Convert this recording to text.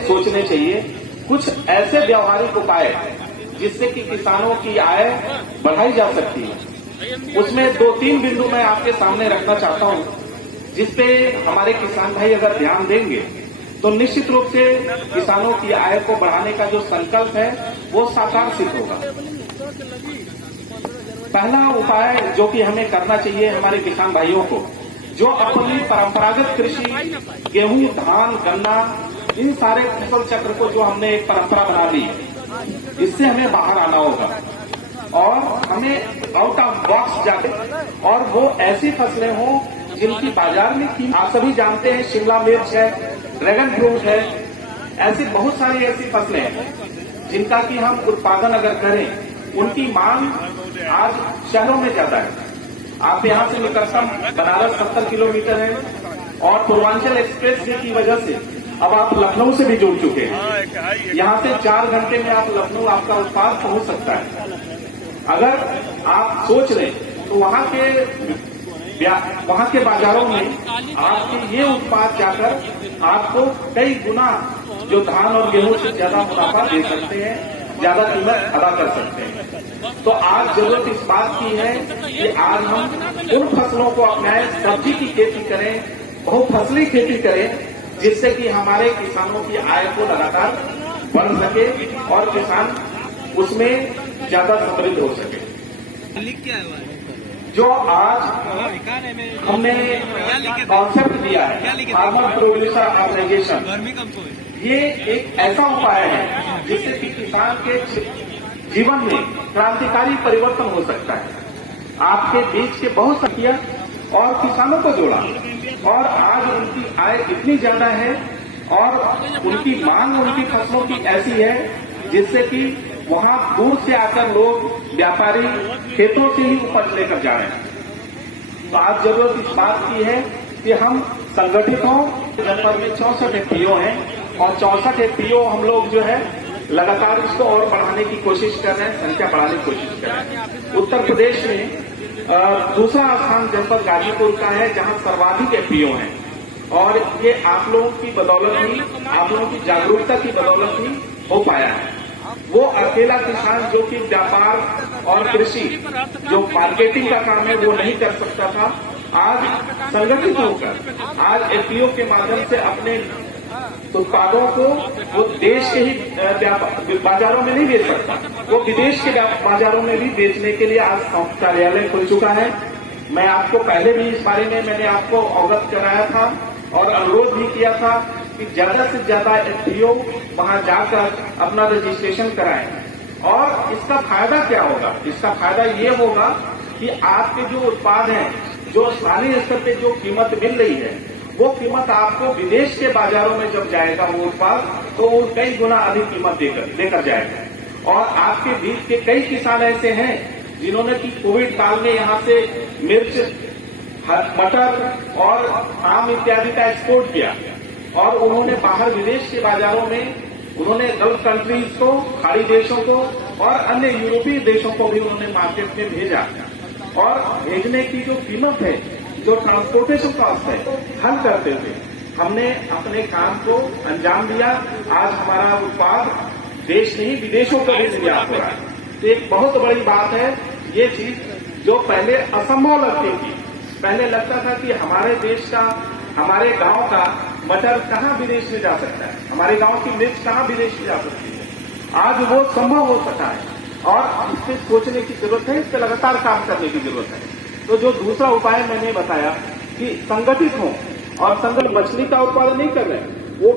सोचने चाहिए कुछ ऐसे व्यवहारिक उपाय जिससे कि किसानों की आय बढ़ाई जा सकती है। उसमें 2-3 बिंदु मैं आपके सामने रखना चाहता हूं, जिसपे हमारे किसान भाई अगर ध्यान देंगे तो निश्चित रूप से किसानों की आय को बढ़ाने का जो संकल्प है वो साकार सिद्ध होगा। पहला उपाय जो कि हमें करना चाहिए हमारे किसान भाइयों को, जो अपनी परंपरागत कृषि गेहूं, धान, गन्ना, इन सारे फसल चक्र को जो हमने एक परंपरा बना ली, इससे हमें बाहर आना होगा और हमें आउट ऑफ बॉक्स जाके, और वो ऐसी फसलें हों जिनकी बाजार में कीमत, आप सभी जानते हैं शिमला मिर्च है, ड्रैगन फ्रूट है, ऐसी बहुत सारी ऐसी फसलें हैं जिनका कि हम उत्पादन अगर करें, उनकी मांग आज शहरों में ज्यादा है। आप यहां से निकटतम बनारस 70 किलोमीटर है और पूर्वांचल एक्सप्रेस वे की वजह से अब आप लखनऊ से भी जुड़ चुके हैं। यहां से 4 घंटे में आप लखनऊ आपका उत्पाद पहुंच सकता है। अगर आप सोच लें तो वहां के बाजारों में आपके ये उत्पाद जाकर आपको कई गुना जो धान और गेहूं से ज्यादा मुनाफा दे सकते हैं, ज्यादा कीमत अदा कर सकते हैं। तो आज जरूरत इस बात की है कि आज हम उन फसलों को अपनाएं, सब्जी की खेती करें, बहुफसली खेती करें, जिससे कि हमारे किसानों की आय को लगातार बढ़ सके और किसान उसमें ज्यादा समृद्ध हो सके। जो आज हमने कॉन्सेप्ट दिया है फार्मर प्रोड्यूसर ऑर्गेनाइजेशन, ये एक ऐसा उपाय है जिससे कि किसान के जीवन में क्रांतिकारी परिवर्तन हो सकता है। आपके बीच के बहुत किया और किसानों को जोड़ा और आज उनकी आय इतनी ज्यादा है और उनकी मांग उनकी फसलों की ऐसी है जिससे कि वहां दूर से आकर लोग, व्यापारी खेतों से ही उपज लेकर जा रहे हैं। तो आज जरूरत इस बात की है कि हम संगठित हों। जनपद में 64 एफपीओ हैं और 64 एफपीओ हम लोग जो है लगातार इसको और बढ़ाने की कोशिश कर रहे हैं, संख्या बढ़ाने की कोशिश कर रहे हैं। उत्तर प्रदेश में दूसरा स्थान जनपद गाजीपुर का है, जहां सर्वाधिक एफपीओ हैं और ये आप लोगों की बदौलत ही, आप लोगों की जागरूकता की बदौलत ही हो पाया है। वो अकेला किसान जो कि व्यापार और कृषि जो मार्केटिंग का काम है वो नहीं कर सकता था, आज संगठित होकर आज एफपीओ के माध्यम से अपने उत्पादों को वो देश के ही बाजारों में नहीं बेच सकता, वो विदेश के बाजारों में भी बेचने के लिए आज कार्यालय खुल चुका है। मैं आपको पहले भी इस बारे में मैंने आपको अवगत कराया था और अनुरोध भी किया था कि ज्यादा से ज्यादा एफपीओ वहां जाकर अपना रजिस्ट्रेशन कराएं। और इसका फायदा क्या होगा? इसका फायदा ये होगा कि आपके जो उत्पाद हैं, जो स्थानीय स्तर पे जो कीमत मिल रही है, वो कीमत आपको विदेश के बाजारों में जब जाएगा वो उत्पाद, तो वो कई गुना अधिक कीमत देकर जाएगा। और आपके बीच के कई किसान ऐसे हैं जिन्होंने कि कोविड काल में यहाँ से मिर्च, मटर और आम इत्यादि का एक्सपोर्ट किया और उन्होंने बाहर विदेश के बाजारों में उन्होंने गल्फ कंट्रीज को, खाड़ी देशों को और अन्य यूरोपीय देशों को भी उन्होंने मार्केट में भेजा और भेजने की जो कीमत है, जो ट्रांसपोर्टेशन कॉस्ट है, हल करते थे। हमने अपने काम को अंजाम दिया। आज हमारा उत्पाद देश नहीं विदेशों को भी निर्यात हो रहा है। तो एक बहुत बड़ी बात है ये चीज जो पहले असंभव लगती थी। पहले लगता था कि हमारे देश का, हमारे गांव का मटर कहां विदेश में जा सकता है, हमारे गांव की मिर्च कहां विदेश में जा सकती है। आज वो संभव हो सका है और इस पे सोचने की जरूरत है, इस पे लगातार काम करने की जरूरत है। तो जो दूसरा उपाय मैंने बताया कि संगठित हो और संगठित मछली का उत्पादन नहीं कर रहे हैं, वो